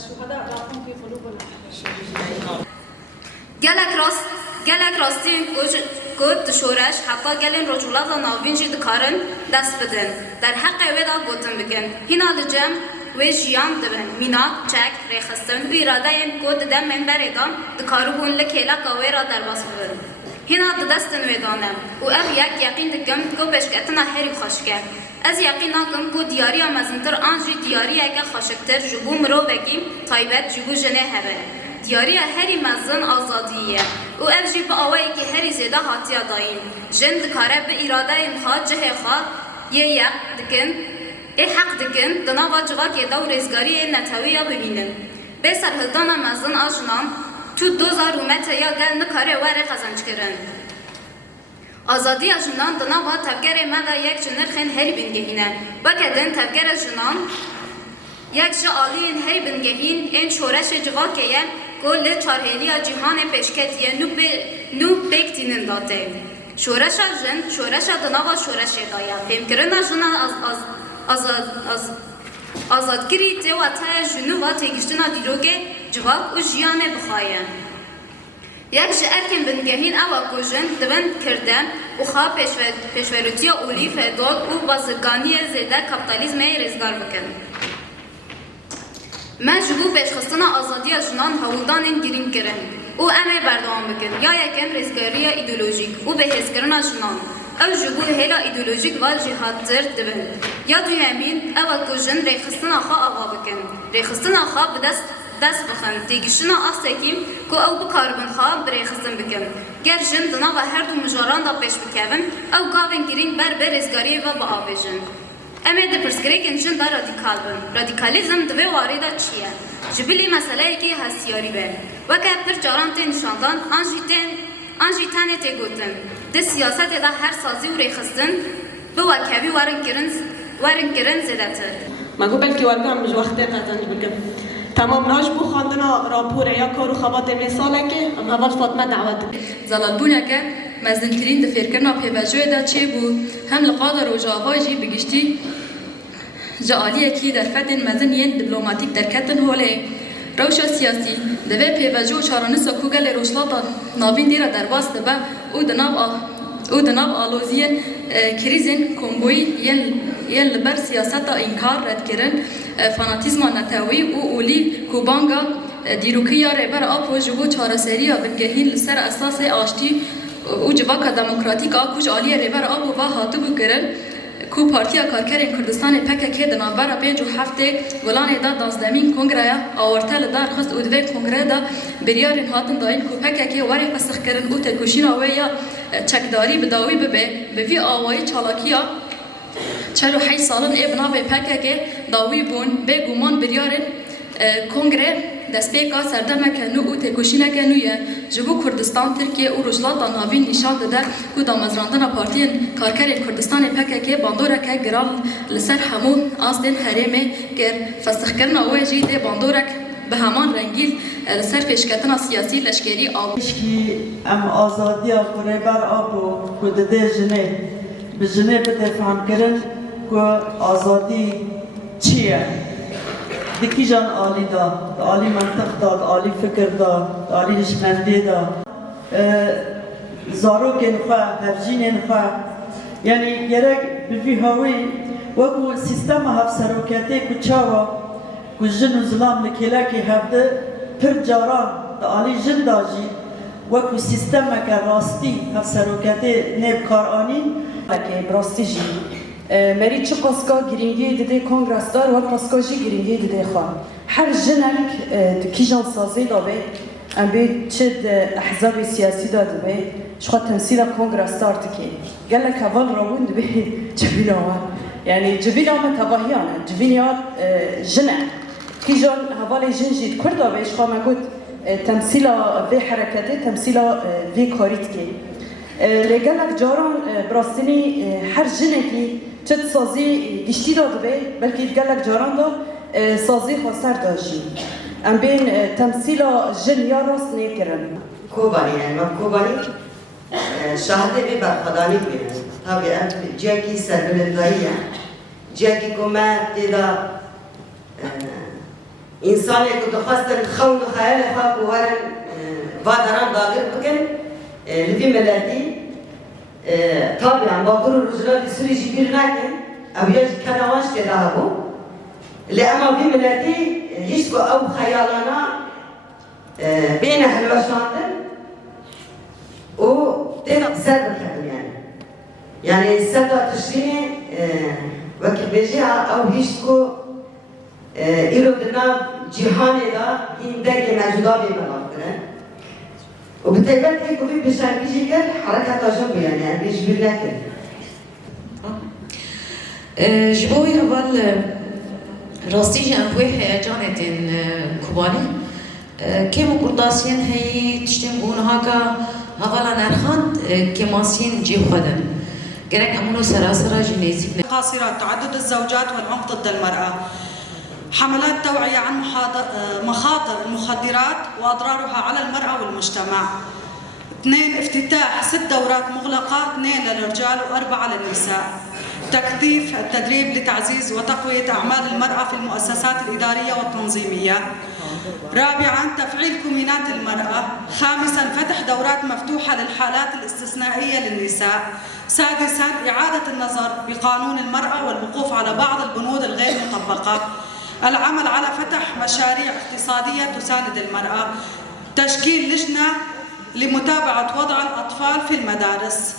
الشهداء ضعفهم في قلوبنا. گلک راستین کود شورش حتی گلین رجولات ناوین جی دکارن دست بدن در حق ویدا گوتن بکن هینا لجم و جیان دبن میناک چک ریخستن و اراده این کود دم من بریدان دکارو بون لکیلا کاوی را در باس ببرن هینا دستن ویدانم و اف یک یقین دکم کو بشکتنا هری خوش کرد از یقین ناکم کو دیاری آمزنتر آنجی دیاری اگه خوشکتر جبو مرو بگیم تایبت جبو جنه هبه دیاری هری مزن آزادیه و اف جی با آوایی که هری زیده هاتیا داین جن دکاره به اراده امخواد جه خواه یه یک دکن ای حق دکن دناوا جواکی دا و رزگاری نتوی یا ببینن به سرهدان مزن آجنان تو 2000 رومت یا گل نکاره وره خزنج کرن آزادی جنان دناوا تفگر مدا یک جنر خین هری بینگهینه وکدن تفگر جنان یک جا آلین هری بینگهین این شورش جواکیه گل چارهیلی جهان پیشکتیه نو بکتینن داده شورش جن شورش دناوا شورش دایا فهم کرن جنان آزادگیری تیواته جنو و تیگشتنا دیروگه جواب و جیانه بخواهیم یک جا ارکن بنگهین اوا کوژن دبن کردن و خواه پیشوروتی اولی فرداد و بازرگانی زیده کپیتالیزم رزگار بکن من جبو پیشخستنا آزادی جنان هولدان گرین کرن و امه بردوام بکن یا یکن رزگاری ایدولوژیک و به حسکرنا جنان او جبو هلا ایدولوژیک و جهادتر دبن یا دویمین اوا کوژن ریخستنا خواه آغا بکن ریخستنا خواه بدست دست بخن تیگشنا آسکیم که او بکاربن خواه بریخستن بکن گر جن دنا و هر دو مجاران دا پیش بکن او گاون گرین بر برزگاری و با آویجن اما ده پرسکریکن جن دا رادیکال بن رادیکالیزم دوی وارده چیه؟ جبلی مسئله ای که هستیاری بین وکه پر جاران تی نشاندان آنجی تانه تی گوتن ده سیاست دا هر سازی و ریخستن به واکوی وارن کرن زده تر مگو بلکی ورگم مش وقتی قطعنی بکن تمام ناش بو خواندنا راپور یا کارو خبات مثاله که ام اول فاطمه دعوت زلال بونه که مزنترین دفیر کرنا پیوجوی دا چه بو هم لقادر و جاوای جی بگشتی جعالیه کی در فتن مزنین دیپلوماتیک در کتن هوله روشا سیاسی دوی پیوجو چارانسا کوگل روشلاتا ناوین دیره در باس دبه او دناب آلوزین کریزین کمبوی ین لبر سیاستا انکار رد کرن فاناتیزما نتاوی و اولی کوبانگا دیروکیا ریبر آپو جبو چارسریا بنگهین لسر اساس آشتی و جواکا دموکراتیک آکوش آلی ریبر آپو و هاتو بو کرن کو پارتیا کارکرین کردستان پکه که دنابرا 5 هفته گلانه دا 12 کنگره آورتل دار خست او دوی کنگره دا بریارین هاتن داین کو پکه که وری فسخ کرن او تکوشین آویا چکداری بداوی ببه بفی آوایی چالاکیا 48 سالن ابنا به پکه که داوی بون به گومان بریارین کنگره دست پیکا سردمه کنو او تکوشینه کنویه جبو کردستان ترکیه او رجلاتا ناوین نشان داده که دامزراندن پارتین کارکرین کردستان پکه که باندوره که گرال لسر همون آستین حریمه گر فسخ کرنا اوه جیده باندوره به همان رنگیل لسر پیشکتنا سیاسی لشکری آب اشکی ام آزادی آقای بر آبو کدده جنه به جنه بده فهم کرن که آزادی چیه دکی جان عالی دا عالی منطق دا عالی فکر دا عالی نشمنده دا زاروکن خواه هفجینن خواه یعنی گرک بفی هاوی وکو سیستم هف سروکته کچاوا که جن و ظلام لکلکی هفته پر جاران دا عالی جن دا جی وکو سیستم که راستی هف سروکته نیب کارانی که براستی جی مری چه قاسکا گرینگی دیده کنگرس دار و قاسکا جی گرینگی دیده خواه هر جنک کی جان سازی داره ام به چه احزاب سیاسی داده به شخص تمثیل کنگرس دار تکی گله کابل راون به جبیل آمد یعنی جبیل آمد تباهیانه جبیلیات جنه کی جان حوالی جنجید کرده به شخص مگود تمثیل به حرکتی تمثیل به کاریت کی لگلک جاران براستنی هر جنکی چه سازی گشتی داده به بلکه گلک جاران دا سازی خاصر داشتی ام بین تمثیل جن یا راست نیکرن کوبانی من کوبانی شهاده بی برخدانی بیرن تابی ام جاکی سربلندایی جاکی کمه دیدا إنسان يكون دخستن خون خيال خاب وهرن وادران داغر بكن لفي ملاتي طبعا باقر الرجلات السوري جبير لكن أبيج كنواش تداهبو لأما في ملاتي يشكو أو خيالنا بين هالوشانتن و سبب يعني سبب تشرين وكل بيجي أو يشكو إيرودنا جهاني دا هندك موجودة بمناطقنا وبالتالي هيك في بشان بيجي كل حركة تجربة يعني بيجي بالنكل. جبوي هبال راستي جان بوي هيجانتين كوباني كم قرداسين هي تشتم هاكا هوالا نرخان كماسين جي خدن جرك أمونو سراسرة جنيزي قاصرات تعدد الزوجات والعنف ضد المرأة حملات توعية عن مخاطر المخدرات وأضرارها على المرأة والمجتمع 2 افتتاح 6 دورات مغلقة 2 للرجال و4 للنساء تكثيف التدريب لتعزيز وتقوية أعمال المرأة في المؤسسات الإدارية والتنظيمية 4 تفعيل كومينات المرأة 5 فتح دورات مفتوحة للحالات الاستثنائية للنساء 6 إعادة النظر بقانون المرأة والوقوف على بعض البنود الغير مطبقة العمل على فتح مشاريع اقتصادية تساند المرأة تشكيل لجنة لمتابعة وضع الأطفال في المدارس